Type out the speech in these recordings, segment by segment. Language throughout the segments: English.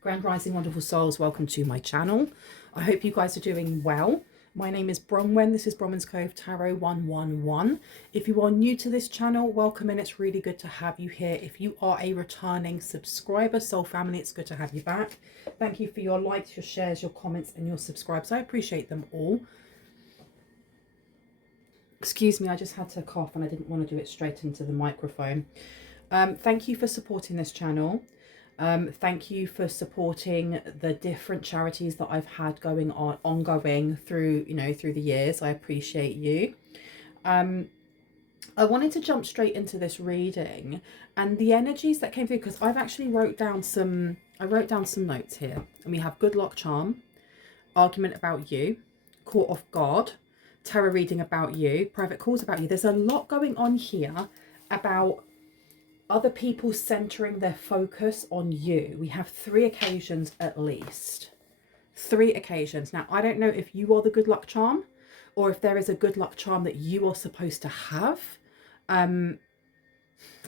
Grand Rising, wonderful souls, welcome to my channel. I hope you guys are doing well. My name is Bronwen. This is Bronwen's Cove Tarot 111. If you are new to this channel, welcome, and it's really good to have you here. If you are a returning subscriber, soul family, it's good to have you back. Thank you for your likes, your shares, your comments, and your subscribes. I appreciate them all. Excuse me, I just had to cough and I didn't want to do it straight into the microphone. Thank you for supporting this channel. Thank you for supporting the different charities that I've had ongoing through, through the years. I appreciate you. I wanted to jump straight into this reading and the energies that came through, because I've actually wrote down some notes here, and we have good luck charm, argument about you, caught off guard, tarot reading about you, private calls about you. There's a lot going on here about other people centering their focus on you. We have 3 occasions at least. 3 occasions. Now, I don't know if you are the good luck charm or if there is a good luck charm that you are supposed to have. And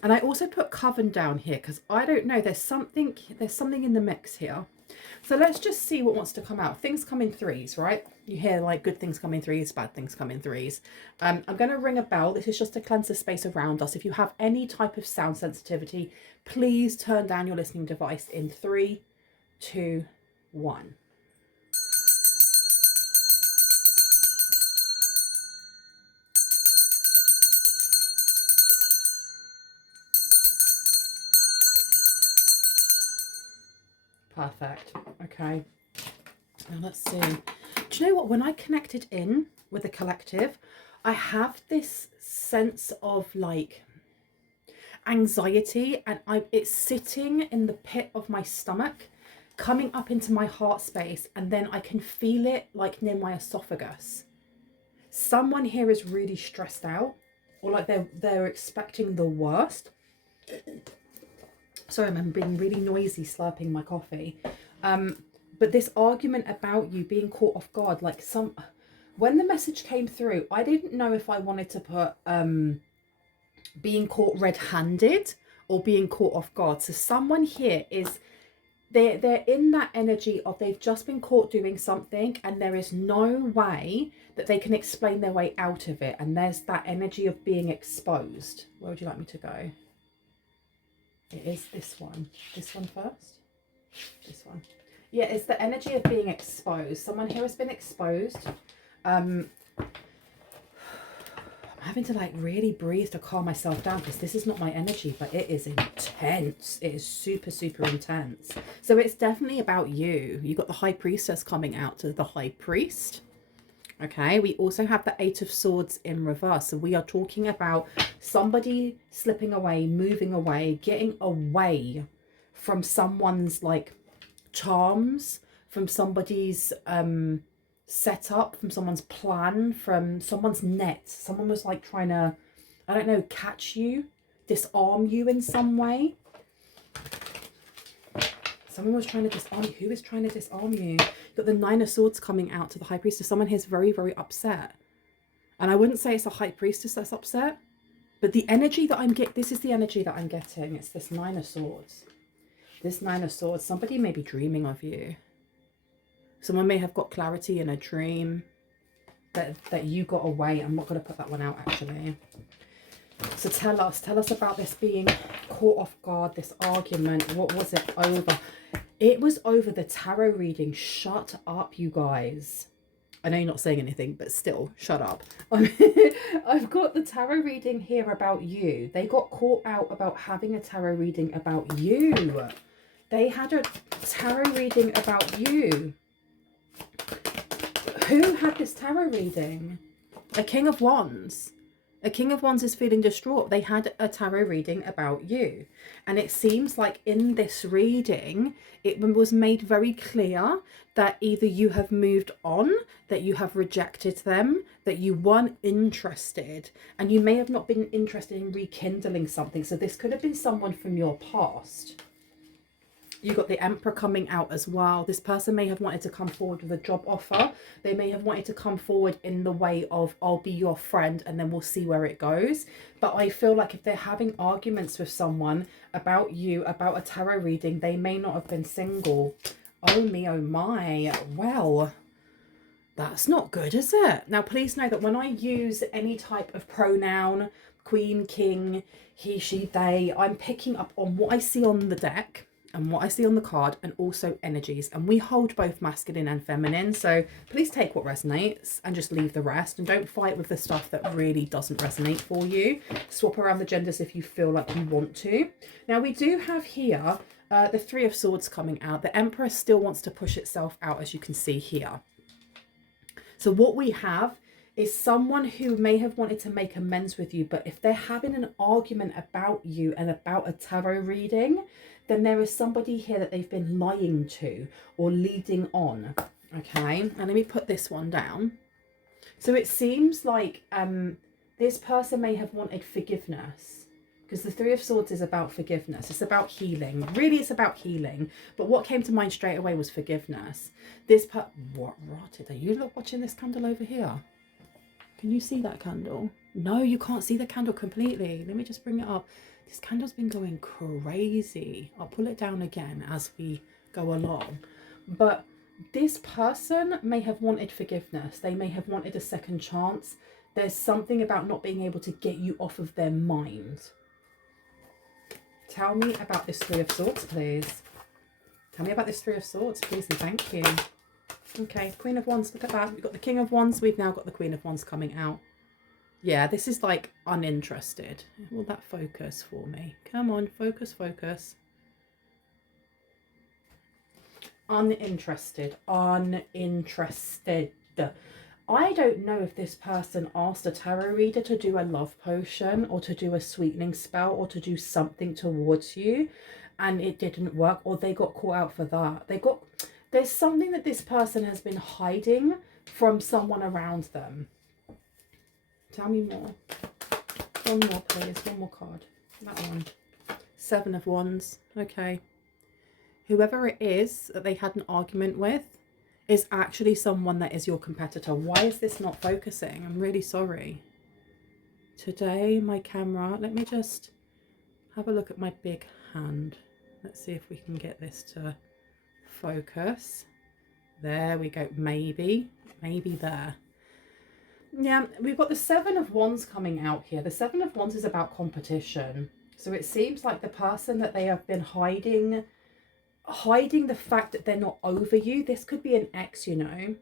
I also put Coven down here because I don't know. There's something in the mix here. So let's just see what wants to come out. Things come in 3s, right? You hear like good things come in 3s, bad things come in 3s. I'm going to ring a bell. This is just to cleanse the space around us. If you have any type of sound sensitivity, please turn down your listening device in 3, 2, 1. Perfect. Okay. Now let's see. Do you know what? When I connected in with the collective, I have this sense of like anxiety, and it's sitting in the pit of my stomach, coming up into my heart space, and then I can feel it like near my esophagus. Someone here is really stressed out, or like they're expecting the worst. Sorry, I'm being really noisy slurping my coffee. But this argument about you being caught off guard, like when the message came through, I didn't know if I wanted to put being caught red-handed or being caught off guard. So someone here is, they're in that energy of they've just been caught doing something and there is no way that they can explain their way out of it. And there's that energy of being exposed. Where would you like me to go? It is this one. This one first? This one. Yeah, it's the energy of being exposed. Someone here has been exposed. I'm having to like really breathe to calm myself down because this is not my energy, but it is intense. It is super, super intense. So it's definitely about you. You've got the High Priestess coming out to the High Priest. Okay, we also have the 8 of Swords in reverse. So we are talking about somebody slipping away, moving away, getting away from someone's like charms, from somebody's setup, from someone's plan, from someone's net. Someone was like trying to, I don't know, catch you, disarm you in some way. Someone was trying to disarm you. Who is trying to disarm you? You've got the 9 of Swords coming out to the High Priestess. Someone here is very, very upset. And I wouldn't say it's the High Priestess that's upset, but the energy that I'm getting, this is the energy that I'm getting. It's this 9 of Swords. This 9 of Swords. Somebody may be dreaming of you. Someone may have got clarity in a dream that you got away. I'm not going to put that one out actually. So tell us about this being caught off guard, this argument. What was it over? It was over the tarot reading. Shut up, you guys. I know you're not saying anything, but still, shut up. I've got the tarot reading here about you. They got caught out about having a tarot reading about you. They had a tarot reading about you. Who had this tarot reading? A King of Wands. A King of Wands is feeling distraught. They had a tarot reading about you. And it seems like in this reading, it was made very clear that either you have moved on, that you have rejected them, that you weren't interested, and you may have not been interested in rekindling something. So this could have been someone from your past. You got the Emperor coming out as well. This person may have wanted to come forward with a job offer. They may have wanted to come forward in the way of, I'll be your friend and then we'll see where it goes. But I feel like if they're having arguments with someone about you, about a tarot reading, they may not have been single. Oh me, oh my. Well, that's not good, is it? Now, please know that when I use any type of pronoun, queen, king, he, she, they, I'm picking up on what I see on the deck and what I see on the card, and also energies. And we hold both masculine and feminine. So please take what resonates and just leave the rest. And don't fight with the stuff that really doesn't resonate for you. Swap around the genders if you feel like you want to. Now, we do have here the Three of Swords coming out. The Emperor still wants to push itself out, as you can see here. So what we have is someone who may have wanted to make amends with you, but if they're having an argument about you and about a tarot reading, then there is somebody here that they've been lying to or leading on. Okay, and let me put this one down. So it seems like this person may have wanted forgiveness, because the Three of Swords is about forgiveness. It's about healing. Really, it's about healing. But what came to mind straight away was forgiveness. What rotted? Are you watching this candle over here? Can you see that candle? No, you can't see the candle completely. Let me just bring it up. This candle's been going crazy. I'll pull it down again as we go along. But this person may have wanted forgiveness. They may have wanted a second chance. There's something about not being able to get you off of their mind. Tell me about this Three of Swords, please. Tell me about this Three of Swords, please, and thank you. Okay, Queen of Wands, look at that. We've got the King of Wands. We've now got the Queen of Wands coming out. Yeah, this is like uninterested. Will that focus for me? Come on, focus, focus. Uninterested, uninterested. I don't know if this person asked a tarot reader to do a love potion or to do a sweetening spell or to do something towards you and it didn't work, or they got caught out for that. There's something that this person has been hiding from someone around them. Tell me more. One more, please. One more card. That one. Seven of Wands. Okay. Whoever it is that they had an argument with is actually someone that is your competitor. Why is this not focusing? I'm really sorry. Today, my camera, let me just have a look at my big hand. Let's see if we can get this to focus. There we go. Maybe there. Yeah, we've got the Seven of Wands coming out here. The Seven of Wands is about competition. So it seems like the person that they have been hiding the fact that they're not over you. This could be an ex, you know.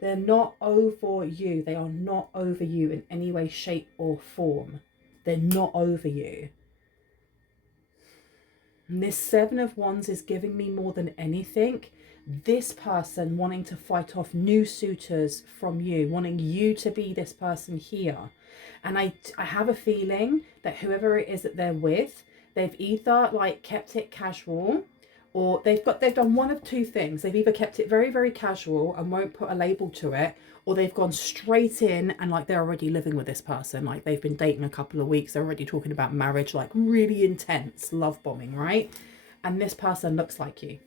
They're not over you. They are not over you in any way, shape or form. They're not over you. And this Seven of Wands is giving me more than anything this person wanting to fight off new suitors from you, wanting you to be this person here. And I have a feeling that whoever it is that they're with, they've either like kept it casual, or they've done one of two things. They've either kept it very, very casual and won't put a label to it, or they've gone straight in and like they're already living with this person. Like they've been dating a couple of weeks. They're already talking about marriage, like really intense love bombing, right? And this person looks like you.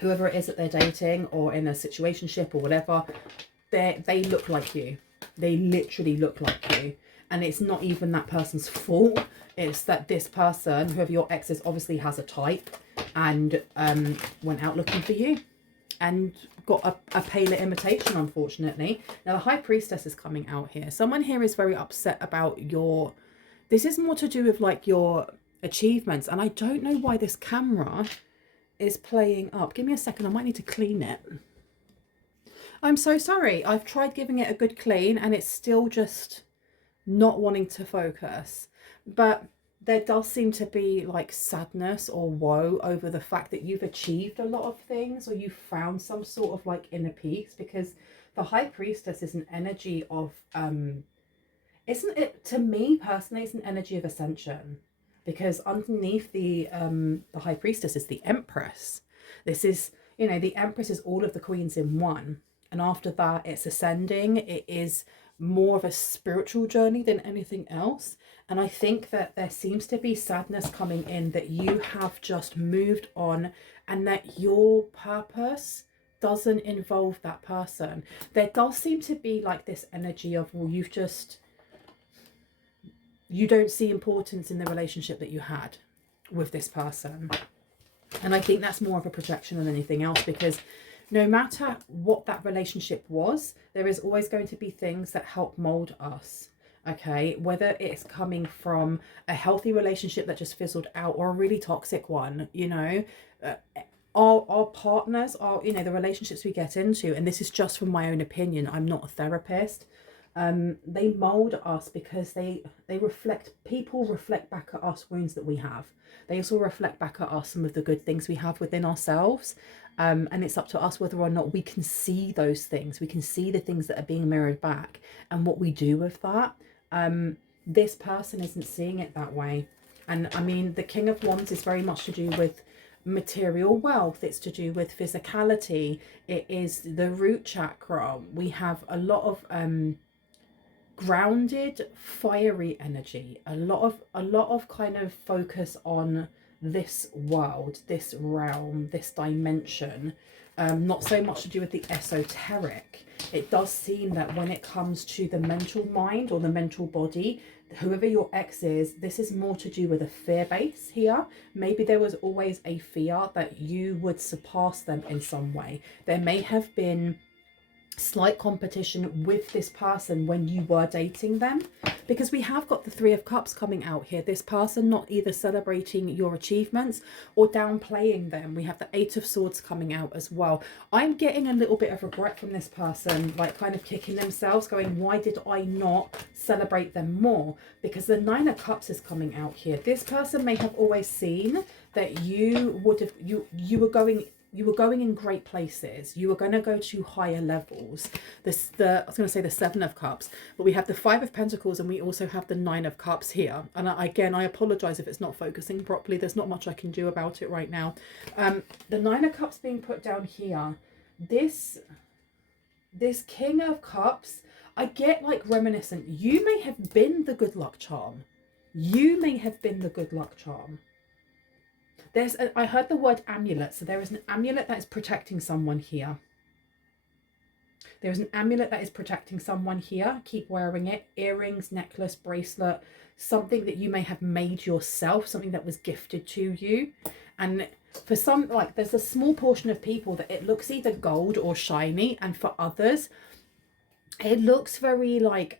Whoever it is that they're dating or in a situationship or whatever, they look like you. They literally look like you. And it's not even that person's fault. It's that this person, whoever your ex is, obviously has a type and went out looking for you and got a paler imitation, unfortunately. Now, the High Priestess is coming out here. Someone here is very upset about this is more to do with like your achievements. And I don't know why this camera is playing up. Give me a second. I might need to clean it. I'm so sorry. I've tried giving it a good clean and it's still just not wanting to focus. But there does seem to be like sadness or woe over the fact that you've achieved a lot of things, or you've found some sort of like inner peace, because the High Priestess is an energy of isn't it, to me personally, it's an energy of ascension, because underneath the High Priestess is the Empress. This is, you know, the Empress is all of the queens in one, and after that it's ascending. It is more of a spiritual journey than anything else, And I think that there seems to be sadness coming in, that you have just moved on and that your purpose doesn't involve that person. There does seem to be like this energy of, well, you don't see importance in the relationship that you had with this person. And I think that's more of a projection than anything else, because no matter what that relationship was, there is always going to be things that help mold us. Okay, whether it's coming from a healthy relationship that just fizzled out or a really toxic one, you know, our partners are, you know, the relationships we get into, and this is just from my own opinion, I'm not a therapist, they mold us because they reflect, people reflect back at us wounds that we have. They also reflect back at us some of the good things we have within ourselves. And it's up to us whether or not we can see those things. We can see the things that are being mirrored back and what we do with that. This person isn't seeing it that way. And I mean, the King of Wands is very much to do with material wealth. It's to do with physicality. It is the root chakra. We have a lot of grounded, fiery energy. A lot of kind of focus on this world, this realm, this dimension. Not so much to do with the esoteric. It does seem that when it comes to the mental mind or the mental body, whoever your ex is, this is more to do with a fear base here. Maybe there was always a fear that you would surpass them in some way. There may have been slight competition with this person when you were dating them, because we have got the Three of Cups coming out here. This person not either celebrating your achievements or downplaying them. We have the Eight of Swords coming out as well. I'm getting a little bit of regret from this person, like kind of kicking themselves, going, why did I not celebrate them more? Because the Nine of Cups is coming out here. This person may have always seen that you would have, you were going in great places. You were going to go to higher levels. I was going to say the Seven of Cups, but we have the Five of Pentacles and we also have the Nine of Cups here. And again, I apologize if it's not focusing properly. There's not much I can do about it right now. The Nine of Cups being put down here. This King of Cups, I get like reminiscent. You may have been the good luck charm. You may have been the good luck charm. I heard the word amulet, so there is an amulet that is protecting someone here. There is an amulet that is protecting someone here. Keep wearing it. Earrings, necklace, bracelet, something that you may have made yourself, something that was gifted to you. And for some, like, there's a small portion of people that it looks either gold or shiny, and for others, it looks very like,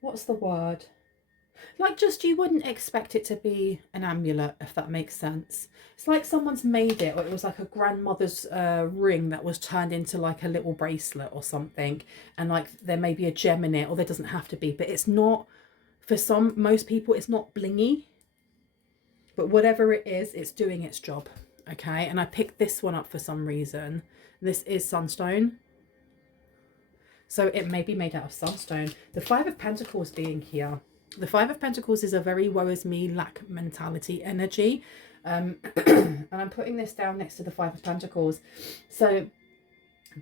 what's the word? Like, just you wouldn't expect it to be an amulet, if that makes sense. It's like someone's made it, or it was like a grandmother's ring that was turned into like a little bracelet or something, and like there may be a gem in it, or there doesn't have to be, but it's not, for most people it's not blingy, but whatever it is, it's doing its job. Okay, and I picked this one up for some reason. This is sunstone, so it may be made out of sunstone. The Five of Pentacles being here. The Five of Pentacles is a very woe is me, lack mentality energy. And I'm putting this down next to the Five of Pentacles. So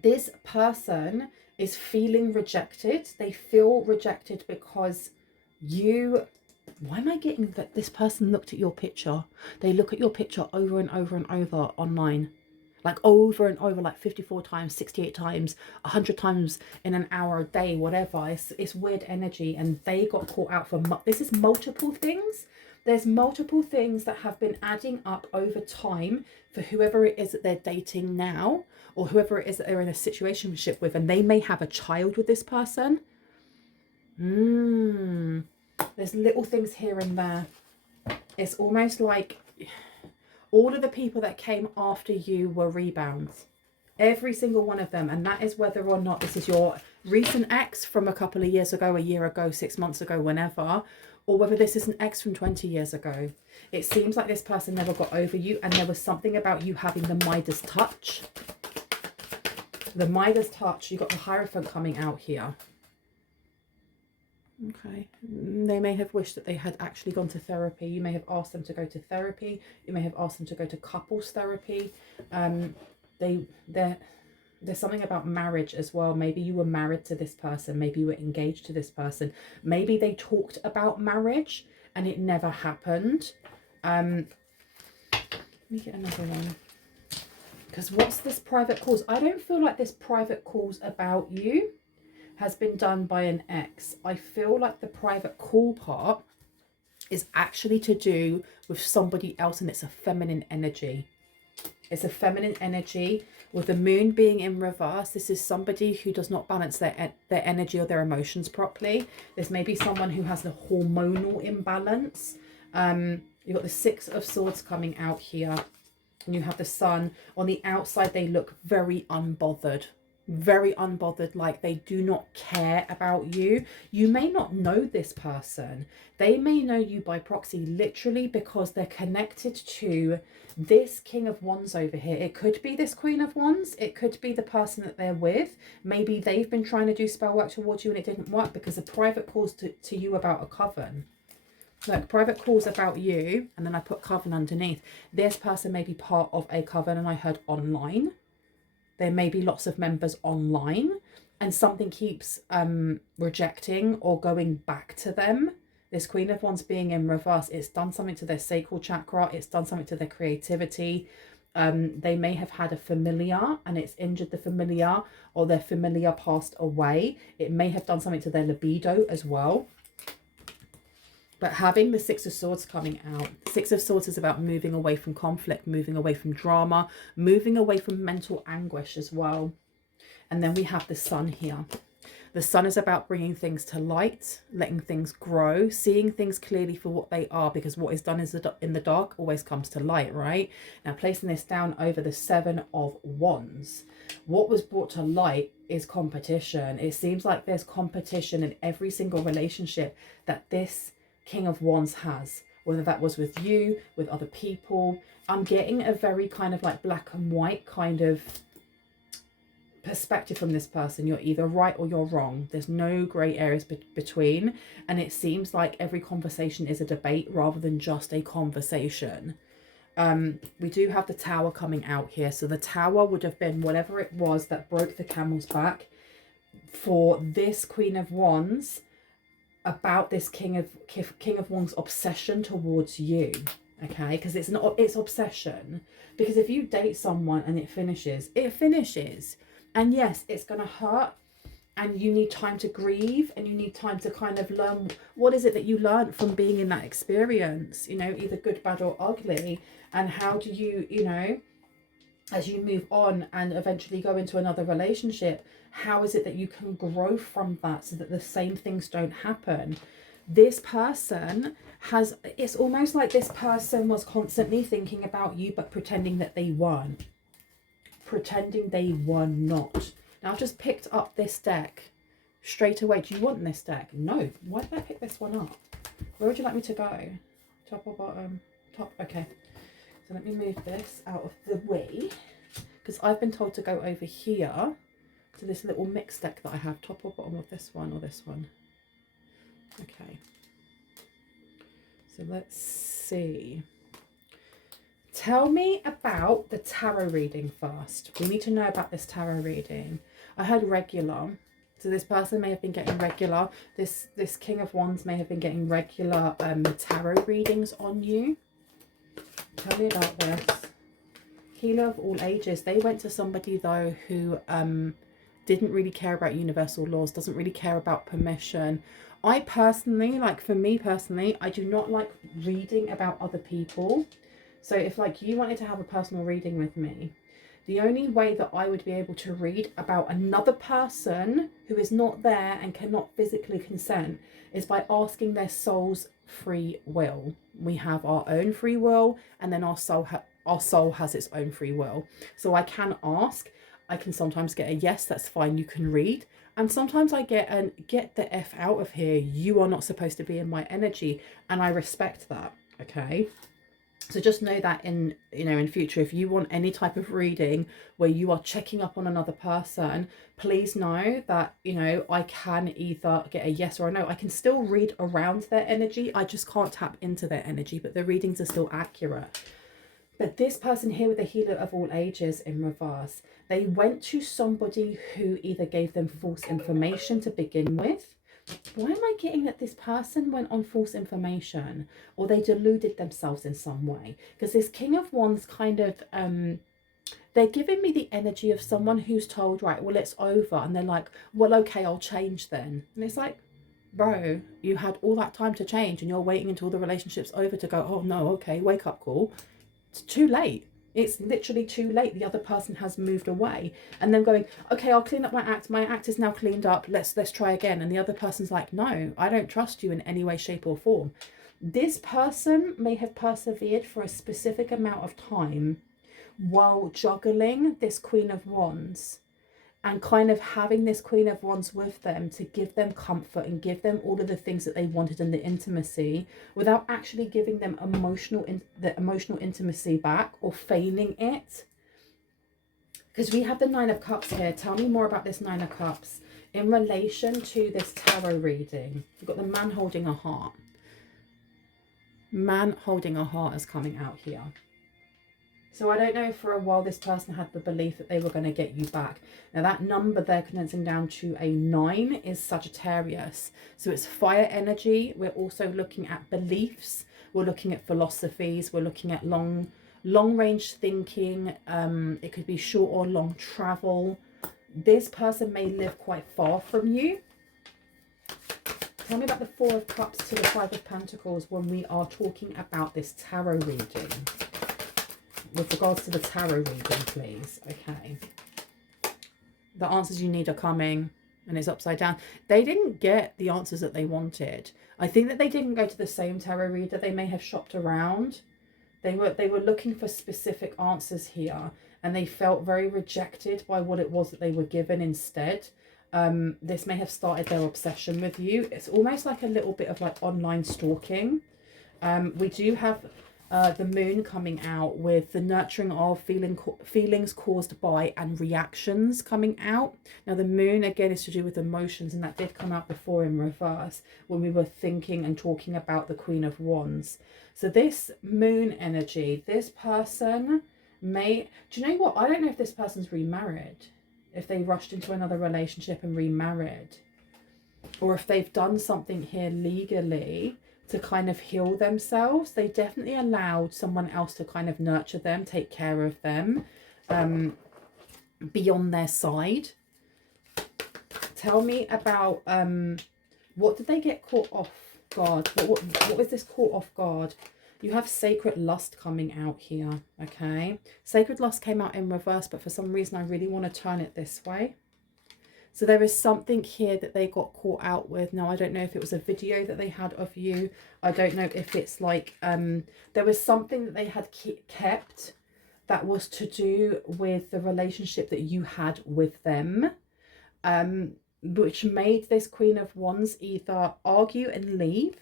this person is feeling rejected. They feel rejected because why am I getting that this person looked at your picture? They look at your picture over and over and over online. Like over and over, like 54 times, 68 times, 100 times in an hour a day, whatever. It's weird energy, and they got caught out for, this is multiple things. There's multiple things that have been adding up over time for whoever it is that they're dating now, or whoever it is that they're in a situationship with, and they may have a child with this person. There's little things here and there. It's almost like all of the people that came after you were rebounds. Every single one of them. And that is whether or not this is your recent ex from a couple of years ago, a year ago, 6 months ago, whenever, or whether this is an ex from 20 years ago. It seems like this person never got over you, and there was something about you having the Midas touch. The Midas touch. You got the Hierophant coming out here. Okay, they may have wished that they had actually gone to therapy. You may have asked them to go to therapy. You may have asked them to go to couples therapy. There's something about marriage as well. Maybe you were married to this person. Maybe you were engaged to this person. Maybe they talked about marriage and it never happened. Let me get another one. Because what's this private calls? I don't feel like this private calls about you has been done by an ex. I feel like the private call part is actually to do with somebody else, and it's a feminine energy. It's a feminine energy with the moon being in reverse. This is somebody who does not balance their energy or their emotions properly. There's maybe someone who has a hormonal imbalance. You've got the Six of Swords coming out here, and you have the Sun. On the outside, they look very unbothered. Very unbothered, like they do not care about you. You may not know this person. They may know you by proxy, literally, because they're connected to this King of Wands over here. It could be this Queen of Wands. It could be the person that they're with. Maybe they've been trying to do spell work towards you and it didn't work, because a private call's to you about a coven. Look, private calls about you, and then I put coven underneath. This person may be part of a coven, and I heard online. There may be lots of members online, and something keeps rejecting or going back to them. This Queen of Wands being in reverse, it's done something to their sacral chakra. It's done something to their creativity. They may have had a familiar and it's injured the familiar, or their familiar passed away. It may have done something to their libido as well. But having the Six of Swords coming out, Six of Swords is about moving away from conflict, moving away from drama, moving away from mental anguish as well. And then we have the Sun here. The Sun is about bringing things to light, letting things grow, seeing things clearly for what they are, because what is done in the dark always comes to light, right? Now, placing this down over the Seven of Wands, what was brought to light is competition. It seems like there's competition in every single relationship that this King of Wands has, whether that was with you, with other people. I'm getting a very kind of like black and white kind of perspective from this person. You're either right or you're wrong. There's no grey areas between, and it seems like every conversation is a debate rather than just a conversation. We do have the Tower coming out here, so the Tower would have been whatever it was that broke the camel's back for this Queen of Wands, about this King of Wands obsession towards you. Okay, because it's obsession. Because if you date someone and it finishes, and yes, it's gonna hurt, and you need time to grieve, and you need time to kind of learn what is it that you learned from being in that experience, you know, either good, bad or ugly, and how do you, you know, as you move on and eventually go into another relationship, how is it that you can grow from that so that the same things don't happen? This person has, it's almost like this person was constantly thinking about you, but pretending that they weren't. Pretending they were not. Now, I've just picked up this deck straight away. Do you want this deck? No. Why did I pick this one up? Where would you like me to go? Top or bottom? Top. Okay. So let me move this out of the way, because I've been told to go over here to this little mix deck that I have. Top or bottom of this one or this one? Okay. So let's see. Tell me about the tarot reading first. We need to know about this tarot reading. I heard regular. So this person may have been getting regular. This King of Wands may have been getting regular tarot readings on you. Tell me about this. Healer of all ages. They went to somebody though who didn't really care about universal laws, doesn't really care about permission. I personally, like for me personally, I do not like reading about other people. So if like you wanted to have a personal reading with me, the only way that I would be able to read about another person who is not there and cannot physically consent is by asking their soul's free will. We have our own free will, and then our soul has its own free will. So I can ask. I can sometimes get a yes, that's fine, you can read. And sometimes I get an get the F out of here, you are not supposed to be in my energy. And I respect that, okay? So just know that in, you know, in future, if you want any type of reading where you are checking up on another person, please know that, you know, I can either get a yes or a no. I can still read around their energy. I just can't tap into their energy, but the readings are still accurate. But this person here with the healer of all ages in reverse, they went to somebody who either gave them false information to begin with. Why am I getting that this person went on false information, or they deluded themselves in some way? Because this King of Wands kind of, they're giving me the energy of someone who's told, right, well, it's over. And they're like, well, okay, I'll change then. And it's like, bro, you had all that time to change and you're waiting until the relationship's over to go, oh no, okay, wake up call. It's too late. It's literally too late. The other person has moved away, and then going, okay, I'll clean up my act. My act is now cleaned up. Let's try again. And the other person's like, no, I don't trust you in any way, shape or form. This person may have persevered for a specific amount of time while juggling this Queen of Wands, and kind of having this Queen of Wands with them to give them comfort and give them all of the things that they wanted in the intimacy, without actually giving them the emotional intimacy back, or feigning it. Because we have the Nine of Cups here. Tell me more about this Nine of Cups in relation to this tarot reading. We've got the man holding a heart. Man holding a heart is coming out here. So I don't know if for a while this person had the belief that they were going to get you back. Now that number they're condensing down to a 9 is Sagittarius. So it's fire energy. We're also looking at beliefs. We're looking at philosophies. We're looking at long range thinking. It could be short or long travel. This person may live quite far from you. Tell me about the Four of Cups to the Five of Pentacles when we are talking about this tarot reading. With regards to the tarot reading, please. Okay. The answers you need are coming, and it's upside down. They didn't get the answers that they wanted. I think that they didn't go to the same tarot reader. They may have shopped around. They were looking for specific answers here, and they felt very rejected by what it was that they were given instead. This may have started their obsession with you. It's almost like a little bit of like online stalking. We do have the moon coming out with the nurturing of feelings caused by and reactions coming out. Now the moon again is to do with emotions, and that did come out before in reverse when we were thinking and talking about the Queen of Wands. So this moon energy, this person may, do you know what? I don't know if this person's remarried, if they rushed into another relationship and remarried, or if they've done something here legally to kind of heal themselves. They definitely allowed someone else to kind of nurture them, take care of them, be on their side. Tell me about what did they get caught off guard? What was this caught off guard? You have sacred lust coming out here. Okay, sacred lust came out in reverse, but for some reason I really want to turn it this way. So there is something here that they got caught out with. Now, I don't know if it was a video that they had of you. I don't know if it's like, there was something that they had kept that was to do with the relationship that you had with them, which made this Queen of Wands either argue and leave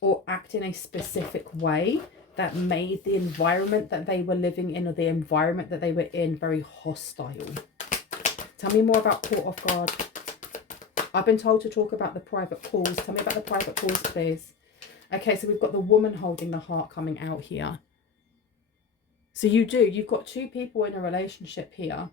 or act in a specific way that made the environment that they were living in, or the environment that they were in, very hostile. Tell me more about caught off guard. I've been told to talk about the private calls. Tell me about the private calls, please. Okay, so we've got the woman holding the heart coming out here. So you've got two people in a relationship here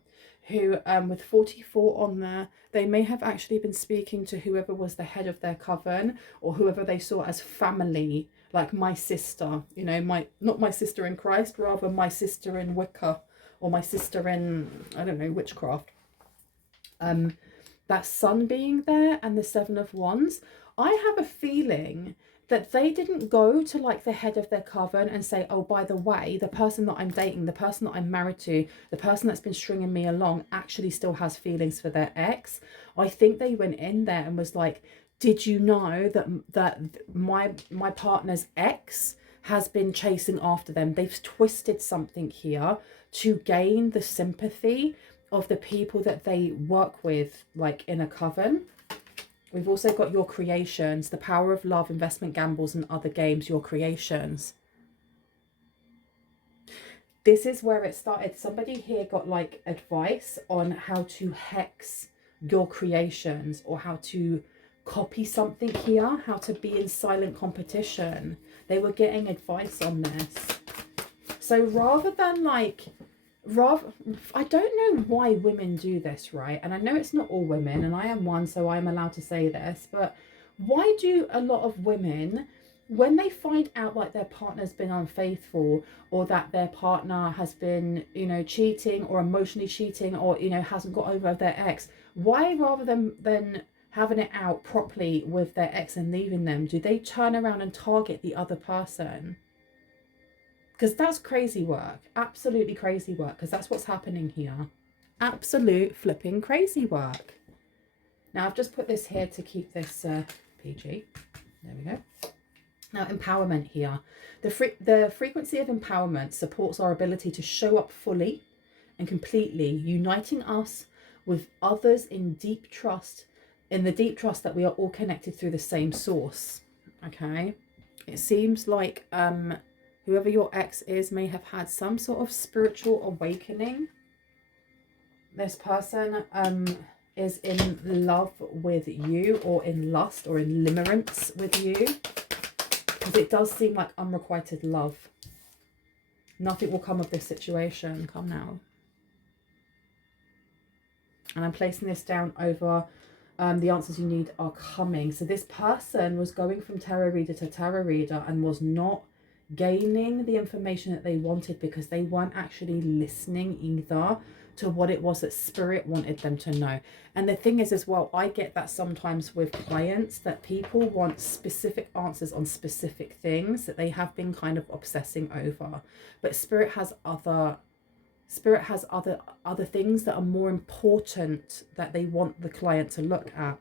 who, with 44 on there, they may have actually been speaking to whoever was the head of their coven, or whoever they saw as family, like my sister, you know, not my sister in Christ, rather my sister in Wicca, or my sister in, I don't know, witchcraft. That sun being there and the Seven of Wands, I have a feeling that they didn't go to like the head of their coven and say, oh, by the way, the person that I'm dating, the person that I'm married to, the person that's been stringing me along actually still has feelings for their ex. I think they went in there and was like, did you know that my partner's ex has been chasing after them? They've twisted something here to gain the sympathy of the people that they work with, like in a coven. We've also got your creations, the power of love, investment, gambles, and other games, your creations. This is where it started. Somebody here got like advice on how to hex your creations, or how to copy something here, how to be in silent competition. They were getting advice on this. So rather than like, I don't know why women do this, right? And I know it's not all women, and I am one, so I'm allowed to say this, but why do a lot of women, when they find out like their partner's been unfaithful, or that their partner has been, you know, cheating or emotionally cheating, or, you know, hasn't got over their ex, why rather than having it out properly with their ex and leaving them, do they turn around and target the other person? Because that's crazy work. Absolutely crazy work. Because that's what's happening here. Absolute flipping crazy work. Now, I've just put this here to keep this PG. There we go. Now, empowerment here. The frequency of empowerment supports our ability to show up fully and completely, uniting us with others in deep trust, in the deep trust that we are all connected through the same source. Okay? It seems like whoever your ex is may have had some sort of spiritual awakening. This person is in love with you, or in lust or in limerence with you. Because it does seem like unrequited love. Nothing will come of this situation. Come now. And I'm placing this down over the answers you need are coming. So this person was going from tarot reader to tarot reader and was not gaining the information that they wanted, because they weren't actually listening either to what it was that spirit wanted them to know. And the thing is as well, I get that sometimes with clients, that people want specific answers on specific things that they have been kind of obsessing over, but spirit has other things that are more important that they want the client to look at.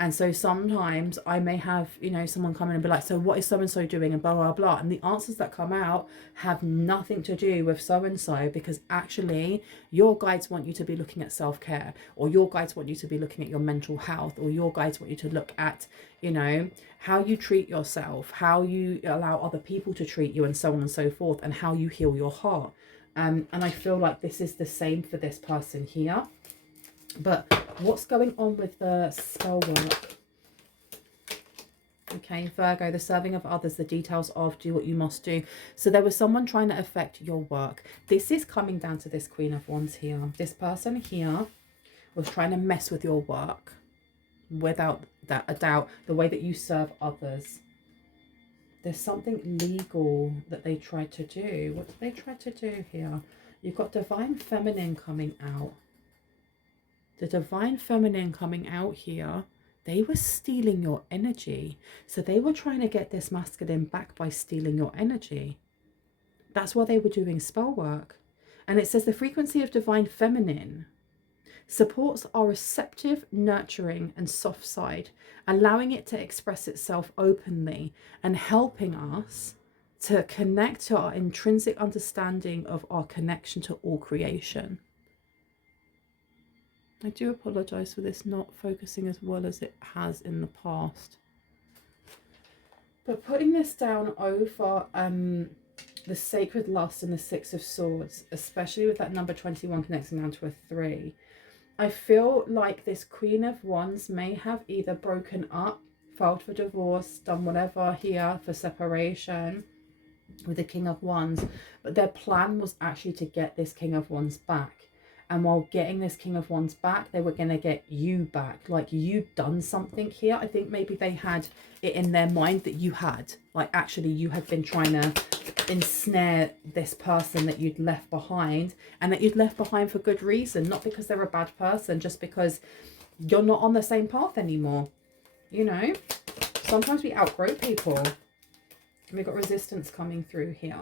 And so sometimes I may have, you know, someone come in and be like, so what is so-and-so doing, and blah, blah, blah. And the answers that come out have nothing to do with so-and-so, because actually your guides want you to be looking at self-care, or your guides want you to be looking at your mental health, or your guides want you to look at, you know, how you treat yourself, how you allow other people to treat you, and so on and so forth, and how you heal your heart. And I feel like this is the same for this person here. But what's going on with the spell work? Okay, Virgo, the serving of others, the details of do what you must do. So there was someone trying to affect your work. This is coming down to this Queen of Wands here. This person here was trying to mess with your work, without a doubt, the way that you serve others. There's something legal that they tried to do. What did they try to do here? You've got Divine Feminine coming out. The Divine Feminine coming out here, they were stealing your energy. So they were trying to get this masculine back by stealing your energy. That's why they were doing spell work. And it says the frequency of Divine Feminine supports our receptive, nurturing and soft side, allowing it to express itself openly and helping us to connect to our intrinsic understanding of our connection to all creation. I do apologise for this not focusing as well as it has in the past. But putting this down over the Sacred Lust and the Six of Swords, especially with that number 21 connecting down to a 3, I feel like this Queen of Wands may have either broken up, filed for divorce, done whatever here for separation with the King of Wands. But their plan was actually to get this King of Wands back. And while getting this King of Wands back, they were going to get you back. Like, you'd done something here. I think maybe they had it in their mind that you had. Like, actually, you had been trying to ensnare this person that you'd left behind. And that you'd left behind for good reason. Not because they're a bad person. Just because you're not on the same path anymore. You know? Sometimes we outgrow people. And we've got resistance coming through here.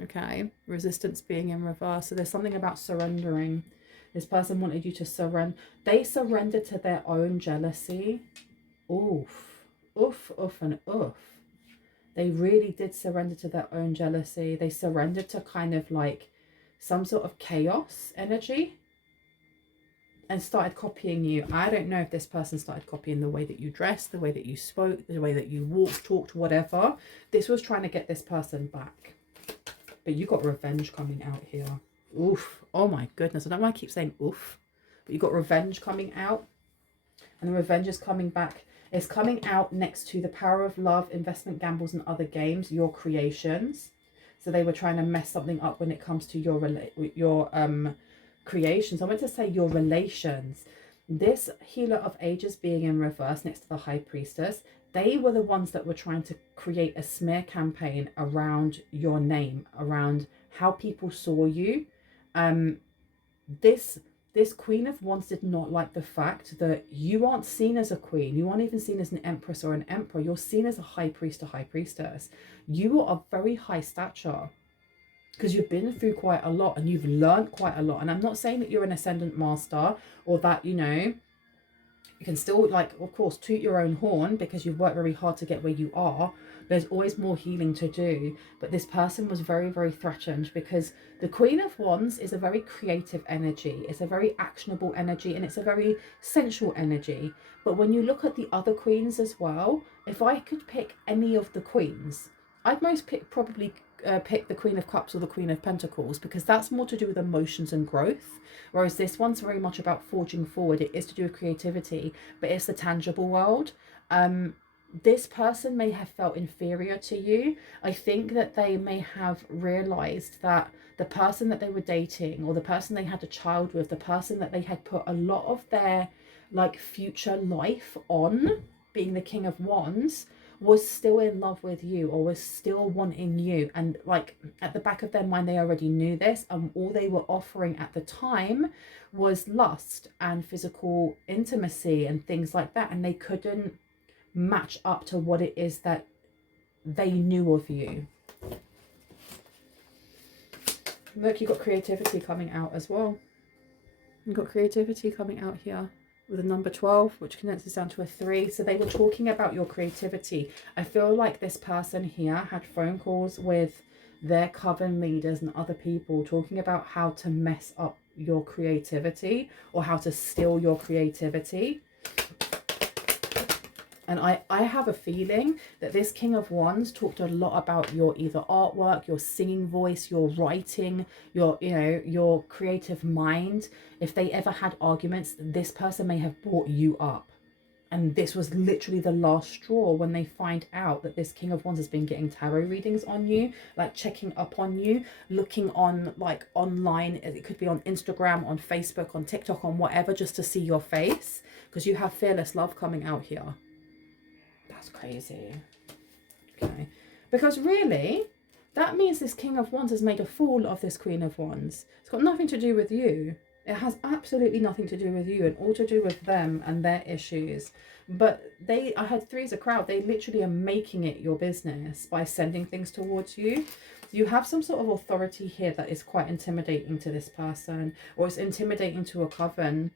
Okay, resistance being in reverse. So there's something about surrendering. This person wanted you to surrender. They surrendered to their own jealousy. Oof, oof, oof, and oof. They really did surrender to their own jealousy. They surrendered to kind of like some sort of chaos energy and started copying you. I don't know if this person started copying the way that you dressed, the way that you spoke, the way that you walked, talked, whatever. This was trying to get this person back. But you got revenge coming out here. Oof. Oh my goodness. I don't know why I keep saying oof. But you got revenge coming out. And the revenge is coming back. It's coming out next to the power of love, investment, gambles, and other games. Your creations. So they were trying to mess something up when it comes to your creations. I meant to say your relations. This healer of ages being in reverse next to the high priestess, they were the ones that were trying to create a smear campaign around your name, around how people saw you. This Queen of Wands did not like the fact that you aren't seen as a queen. You aren't even seen as an empress or an emperor. You're seen as a high priest or high priestess. You are of very high stature because you've been through quite a lot and you've learned quite a lot. And I'm not saying that you're an ascendant master or that, you know, you can still, like, of course, toot your own horn because you've worked very hard to get where you are. There's always more healing to do. But this person was very, very threatened because the Queen of Wands is a very creative energy. It's a very actionable energy and it's a very sensual energy. But when you look at the other queens as well, if I could pick any of the queens, I'd probably pick the Queen of Cups or the Queen of Pentacles, because that's more to do with emotions and growth, whereas this one's very much about forging forward. It is to do with creativity, but it's the tangible world. This person may have felt inferior to you. I think that they may have realized that the person that they were dating, or the person they had a child with, the person that they had put a lot of their like future life on, being the King of Wands, was still in love with you, or was still wanting you. And like at the back of their mind, they already knew this, and all they were offering at the time was lust and physical intimacy and things like that. And they couldn't match up to what it is that they knew of you. Look, you've got creativity coming out as well. You've got creativity coming out here with a number 12, which condenses down to a 3. So they were talking about your creativity. I feel like this person here had phone calls with their coven leaders and other people talking about how to mess up your creativity or how to steal your creativity. And I have a feeling that this King of Wands talked a lot about your either artwork, your singing voice, your writing, your, you know, your creative mind. If they ever had arguments, this person may have brought you up. And this was literally the last straw when they find out that this King of Wands has been getting tarot readings on you, like checking up on you, looking on like online. It could be on Instagram, on Facebook, on TikTok, on whatever, just to see your face, because you have fearless love coming out here. That's crazy. Okay. Because really, that means this King of Wands has made a fool of this Queen of Wands. It's got nothing to do with you. It has absolutely nothing to do with you, and all to do with them and their issues. But I had 3 as a crowd. They literally are making it your business by sending things towards you. You have some sort of authority here that is quite intimidating to this person, or it's intimidating to a coven.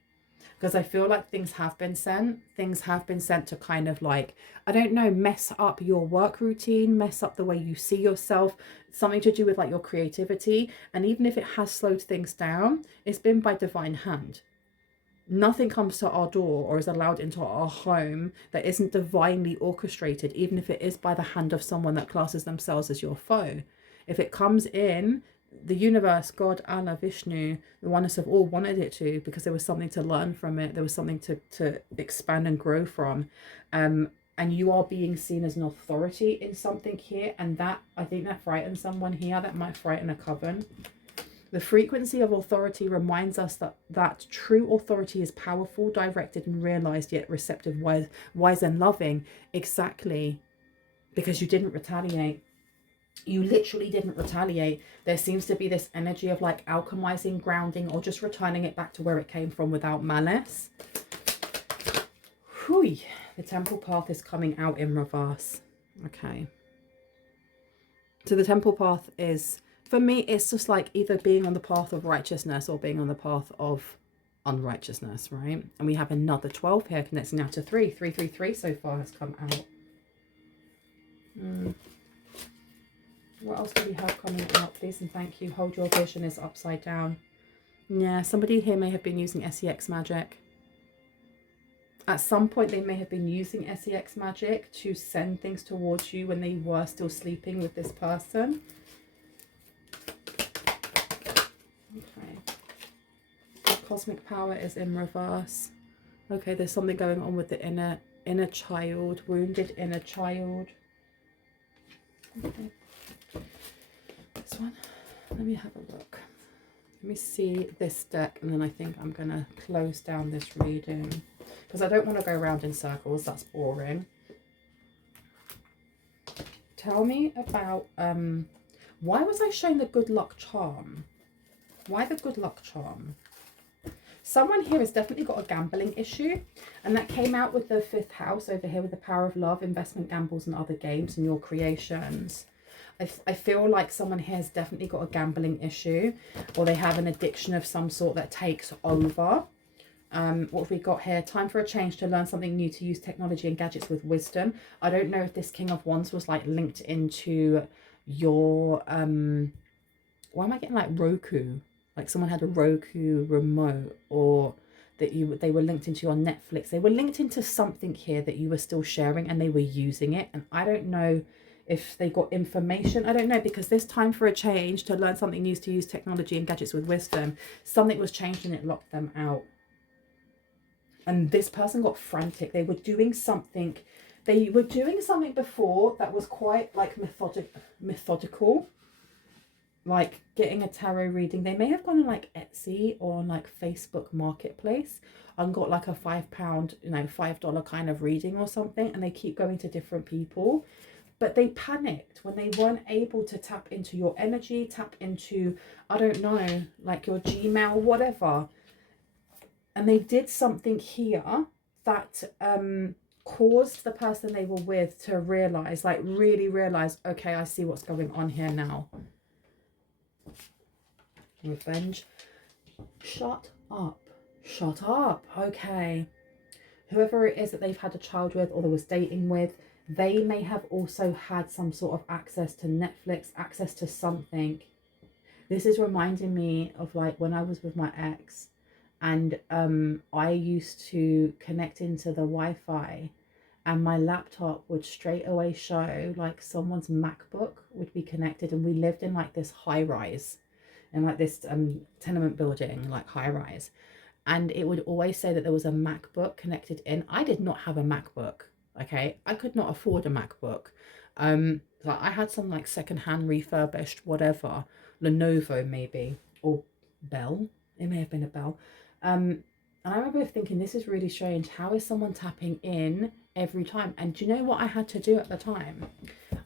Because I feel like things have been sent. Things have been sent to kind of like, I don't know, mess up your work routine, mess up the way you see yourself, something to do with like your creativity. And even if it has slowed things down, it's been by divine hand. Nothing comes to our door or is allowed into our home that isn't divinely orchestrated, even if it is by the hand of someone that classes themselves as your foe. If it comes in, the universe, God, Allah, Vishnu, the oneness of all wanted it to, because there was something to learn from it. There was something to expand and grow from. And you are being seen as an authority in something here. And that, I think that frightens someone here. That might frighten a coven. The frequency of authority reminds us that true authority is powerful, directed and realized, yet receptive, wise and loving. Exactly. Because you didn't retaliate. You literally didn't retaliate. There seems to be this energy of like alchemizing, grounding, or just returning it back to where it came from without malice. Whew. The temple path is coming out in reverse. Okay. So the temple path is, for me, it's just like either being on the path of righteousness or being on the path of unrighteousness, right? And we have another 12 here connecting now to 3. 333 so far has come out. What else do we have coming out? Please and thank you. Hold your vision is upside down. Yeah, somebody here may have been using SEX magic. At some point, they may have been using SEX magic to send things towards you when they were still sleeping with this person. Okay. The cosmic power is in reverse. Okay, there's something going on with the inner child, wounded inner child. Okay. one? Let me have a look. Let me see this deck, and then I think I'm going to close down this reading because I don't want to go around in circles. That's boring. Tell me about, why was I shown the good luck charm? Why the good luck charm? Someone here has definitely got a gambling issue, and that came out with the 5th house over here with the power of love, investment, gambles, and other games and your creations. I feel like someone here has definitely got a gambling issue, or they have an addiction of some sort that takes over. What have we got here? Time for a change, to learn something new, to use technology and gadgets with wisdom. I don't know if this King of Wands was like linked into your, why am I getting like Roku? Like someone had a Roku remote, or that they were linked into your Netflix. They were linked into something here that you were still sharing and they were using it. And I don't know if they got information. I don't know, because this time for a change, to learn something new, to use technology and gadgets with wisdom. Something was changed and it locked them out. And this person got frantic. They were doing something. They were doing something before that was quite like methodical. Like getting a tarot reading. They may have gone on like Etsy or on like Facebook Marketplace and got like a £5, you know, $5 kind of reading or something. And they keep going to different people. But they panicked when they weren't able to tap into your energy, tap into, I don't know, like your Gmail, whatever. And they did something here that caused the person they were with to realize, like really realize, okay, I see what's going on here now. Revenge. Shut up. Shut up. Okay. Whoever it is that they've had a child with or they was dating with, they may have also had some sort of access to Netflix, access to something. This is reminding me of like when I was with my ex. And I used to connect into the Wi-Fi, and my laptop would straight away show like someone's MacBook would be connected, and we lived in like this high rise, in like this tenement building, like high rise, and it would always say that there was a MacBook connected in. I did not have a MacBook, okay? I could not afford a MacBook. Like I had some like secondhand refurbished whatever, Lenovo maybe, or Bell. It may have been a Bell. And I remember thinking, this is really strange. How is someone tapping in every time? And do you know what I had to do at the time?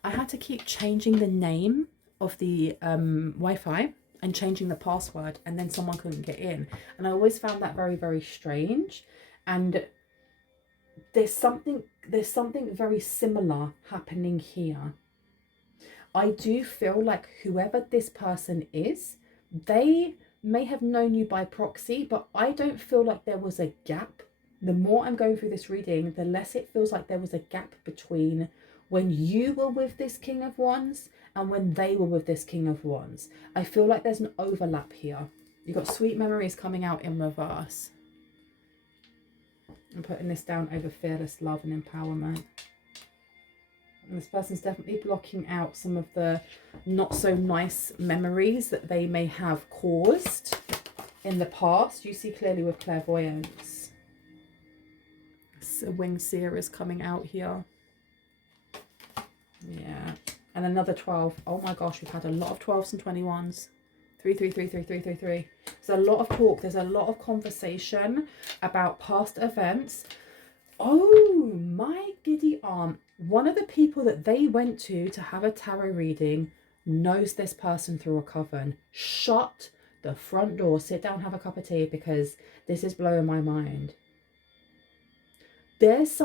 I had to keep changing the name of the Wi-Fi and changing the password, and then someone couldn't get in. And I always found that very, very strange. And there's something very similar happening here. I do feel like whoever this person is, they may have known you by proxy, but I don't feel like there was a gap. The more I'm going through this reading, the less it feels like there was a gap between when you were with this King of Wands and when they were with this King of Wands. I feel like there's an overlap here. You've got sweet memories coming out in reverse. I'm putting this down over fearless love and empowerment. And this person's definitely blocking out some of the not so nice memories that they may have caused in the past. You see clearly with clairvoyance. So winged seer is coming out here. Yeah. And another 12. Oh my gosh, we've had a lot of 12s and 21s. 3, 3, 3, 3, 3, 3, 3. There's a lot of talk. There's a lot of conversation about past events. Oh my giddy aunt. One of the people that they went to have a tarot reading knows this person through a coven. Shut the front door. Sit down, have a cup of tea, because this is blowing my mind. There's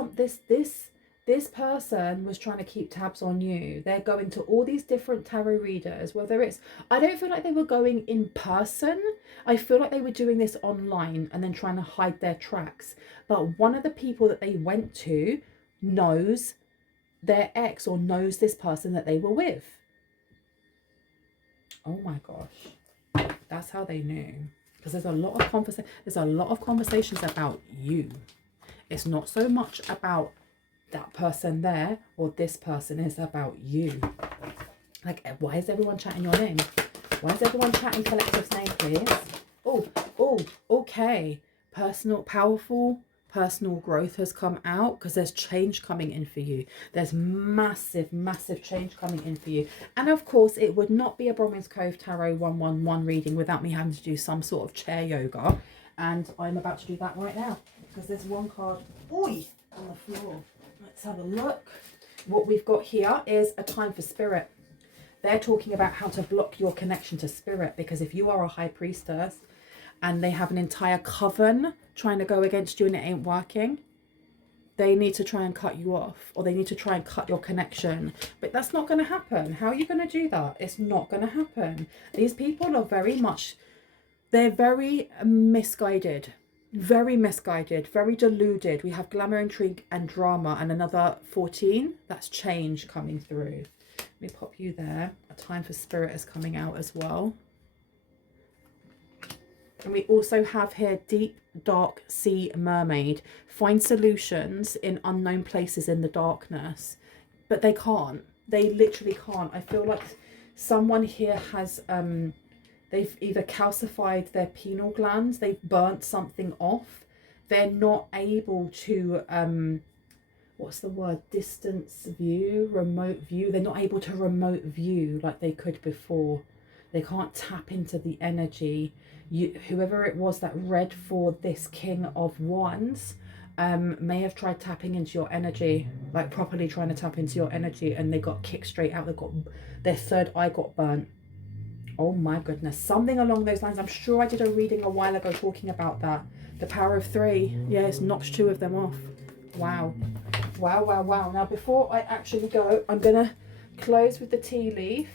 this person was trying to keep tabs on you. They're going to all these different tarot readers, whether it's, I don't feel like they were going in person. I feel like they were doing this online and then trying to hide their tracks. But one of the people that they went to knows their ex, or knows this person that they were with. Oh my gosh. That's how they knew. Because there's a lot of conversations about you. It's not so much about that person there or this person, is about you. Like, why is everyone chatting your name? Why is everyone chatting collective's name, please? Oh, okay. Personal, powerful personal growth has come out, because there's change coming in for you. There's massive, massive change coming in for you. And of course, it would not be a Bromwell's Cove Tarot 111 reading without me having to do some sort of chair yoga. And I'm about to do that right now, because there's one card, oi, on the floor. Let's have a look. What we've got here is a time for spirit. They're talking about how to block your connection to spirit, because if you are a high priestess and they have an entire coven trying to go against you and it ain't working, they need to try and cut you off, or they need to try and cut your connection. But that's not going to happen. How are you going to do that? It's not going to happen. These people are they're very misguided, very deluded. We have glamour, intrigue and drama, and another 14. That's change coming through. Let me pop you there. A time for spirit is coming out as well. And we also have here deep, dark sea mermaid. Find solutions in unknown places in the darkness. But they can't. They literally can't. I feel like someone here has, they've either calcified their pineal glands. They've burnt something off. They're not able to, what's the word? Distance view, remote view. They're not able to remote view like they could before. They can't tap into the energy. Whoever it was that read for this King of Wands may have tried tapping into your energy, like properly trying to tap into your energy, and they got kicked straight out. They got, their third eye got burnt. Oh my goodness, something along those lines. I'm sure I did a reading a while ago talking about that. The power of 3. Yeah, it's knocked 2 of them off. Wow. Wow, wow, wow. Now, before I actually go, I'm going to close with the tea leaf.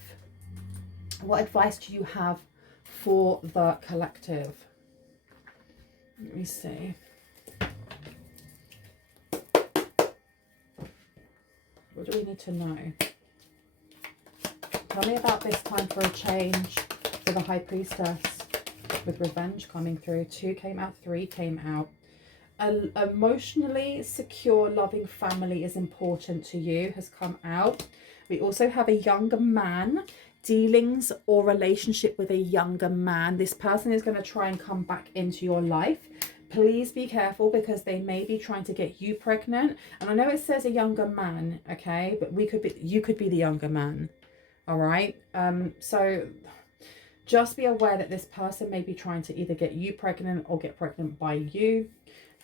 What advice do you have for the collective? Let me see. What do we need to know? Tell me about this time for a change for the High Priestess, with revenge coming through. 2 came out, 3 came out. Emotionally secure, loving family is important to you has come out. We also have a younger man. Dealings or relationship with a younger man. This person is going to try and come back into your life. Please be careful, because they may be trying to get you pregnant. And I know it says a younger man, okay, but you could be the younger man. All right. So just be aware that this person may be trying to either get you pregnant or get pregnant by you.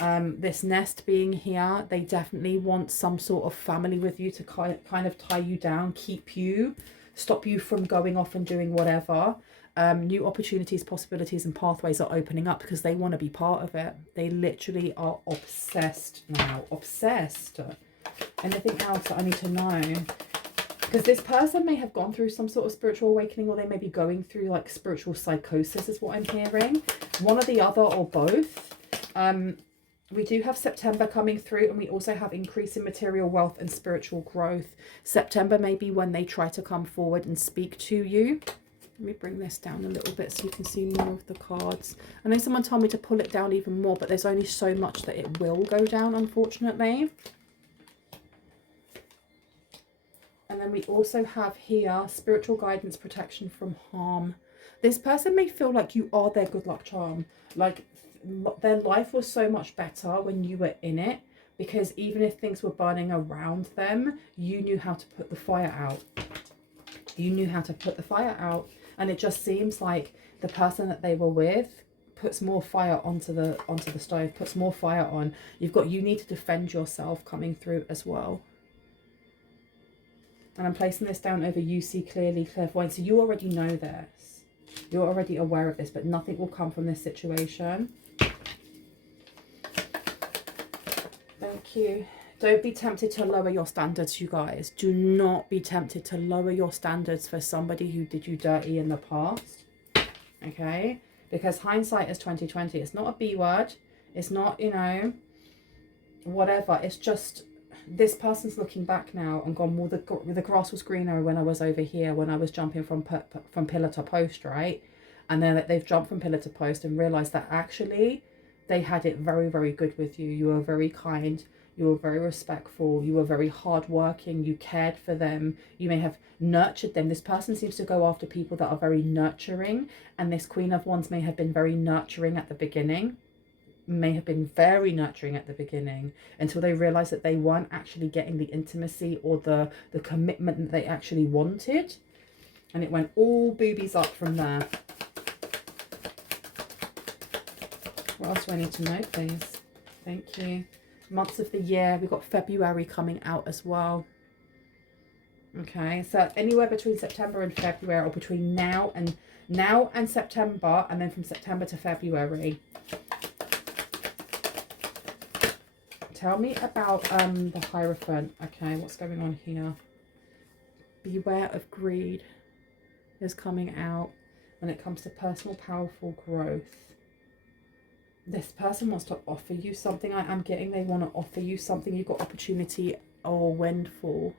This nest being here, they definitely want some sort of family with you to kind of tie you down, keep you, stop you from going off and doing whatever. New opportunities, possibilities and pathways are opening up, because they want to be part of it. They literally are obsessed now. Obsessed. Anything else that I need to know? Because this person may have gone through some sort of spiritual awakening, or they may be going through like spiritual psychosis is what I'm hearing. One or the other, or both. We do have September coming through, and we also have increase in material wealth and spiritual growth. September may be when they try to come forward and speak to you. Let me bring this down a little bit so you can see more of the cards. I know someone told me to pull it down even more, but there's only so much that it will go down, unfortunately. And then we also have here spiritual guidance, protection from harm. This person may feel like you are their good luck charm. Like their life was so much better when you were in it, because even if things were burning around them, you knew how to put the fire out. You knew how to put the fire out. And it just seems like the person that they were with puts more fire onto the stove, puts more fire on. You need to defend yourself coming through as well. And I'm placing this down over you see clearly, clairvoyant. So you already know this. You're already aware of this, but nothing will come from this situation. Thank you. Don't be tempted to lower your standards, you guys. Do not be tempted to lower your standards for somebody who did you dirty in the past. Okay? Because hindsight is 20/20. It's not a B word. It's not, you know, whatever. It's just this person's looking back now and gone, well, the grass was greener when I was over here, when I was jumping from pillar to post, right? And then they've jumped from pillar to post and realised that actually they had it very, very good with you. You were very kind. You were very respectful. You were very hardworking. You cared for them. You may have nurtured them. This person seems to go after people that are very nurturing. And this Queen of Wands may have been very nurturing at the beginning. may have been very nurturing at the beginning until they realized that they weren't actually getting the intimacy or the commitment that they actually wanted. And it went all boobies up from there. What else do I need to know, please? Thank you. Months of the year. We've got February coming out as well. Okay, so anywhere between September and February, or between now and September, and then from September to February. Tell me about the Hierophant. Okay, what's going on here? Beware of greed is coming out when it comes to personal powerful growth. This person wants to offer you something. I am getting they want to offer you something. You've got opportunity or windfall.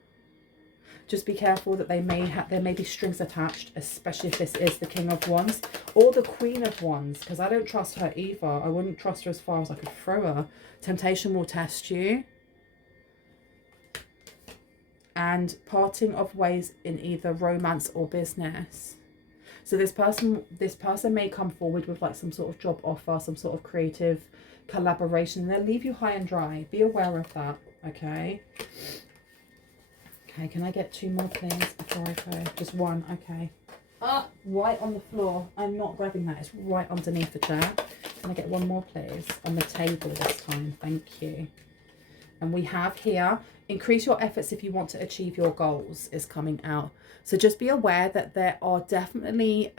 Just be careful that there may be strings attached, especially if this is the King of Wands or the Queen of Wands, because I don't trust her either. I wouldn't trust her as far as I could throw her. Temptation will test you. And parting of ways in either romance or business. So this person may come forward with like some sort of job offer, some sort of creative collaboration. They'll leave you high and dry. Be aware of that, okay? Okay, can I get 2 more, please, before I go? Just 1, okay. Ah, right on the floor. I'm not grabbing that. It's right underneath the chair. Can I get 1 more, please? On the table this time. Thank you. And we have here, increase your efforts if you want to achieve your goals is coming out. So just be aware that there are definitely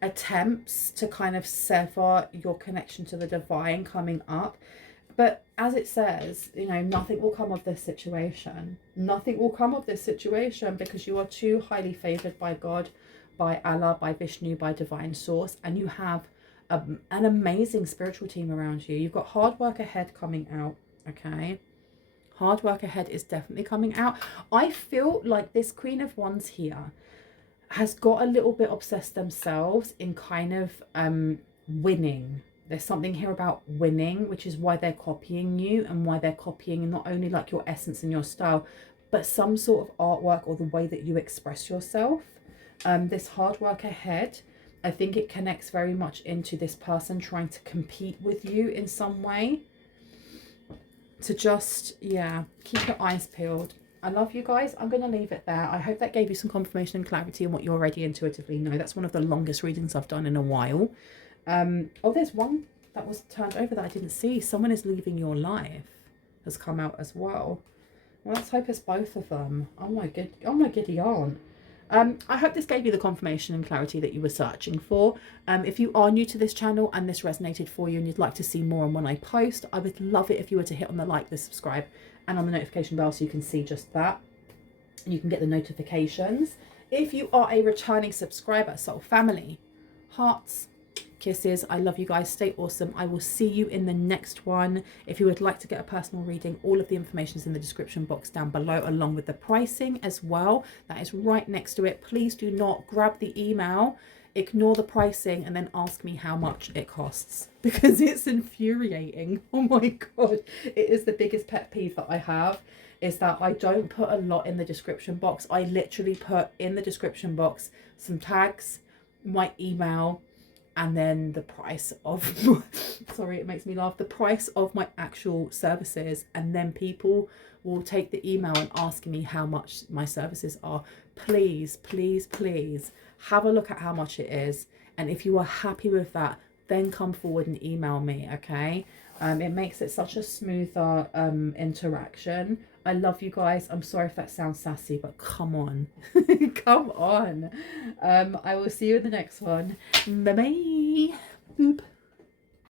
attempts to kind of sever your connection to the divine coming up. But as it says, you know, nothing will come of this situation. Nothing will come of this situation because you are too highly favored by God, by Allah, by Vishnu, by divine source. And you have an amazing spiritual team around you. You've got hard work ahead coming out, okay? Hard work ahead is definitely coming out. I feel like this Queen of Wands here has got a little bit obsessed themselves in kind of winning. There's something here about winning, which is why they're copying you and why they're copying not only like your essence and your style, but some sort of artwork or the way that you express yourself. This hard work ahead, I think it connects very much into this person trying to compete with you in some way. To just, yeah, keep your eyes peeled. I love you guys. I'm going to leave it there. I hope that gave you some confirmation and clarity on what you already intuitively know. That's one of the longest readings I've done in a while. Oh, there's one that was turned over that I didn't see. Someone is leaving your life has come out as well. Well, let's hope it's both of them. Oh my giddy aunt. I hope this gave you the confirmation and clarity that you were searching for. If you are new to this channel and this resonated for you and you'd like to see more on when I post, I would love it if you were to hit on the like, the subscribe, and on the notification bell so you can see just that. You can get the notifications. If you are a returning subscriber, soul family, hearts, kisses, I love you guys. Stay awesome. I will see you in the next one. If you would like to get a personal reading, all of the information is in the description box down below, along with the pricing as well. That is right next to it. Please do not grab the email, ignore the pricing, and then ask me how much it costs, because it's infuriating. Oh my god, it is the biggest pet peeve that I have, is that I don't put a lot in the description box. I literally put in the description box some tags, my email, and then the price of sorry, it makes me laugh, the price of my actual services, and then people will take the email and ask me how much my services are. Please, please, please have a look at how much it is, and if you are happy with that, then come forward and email me, okay? It makes it such a smoother interaction. I love you guys. I'm sorry if that sounds sassy, but come on. Come on. I will see you in the next one. Bye bye. Boop.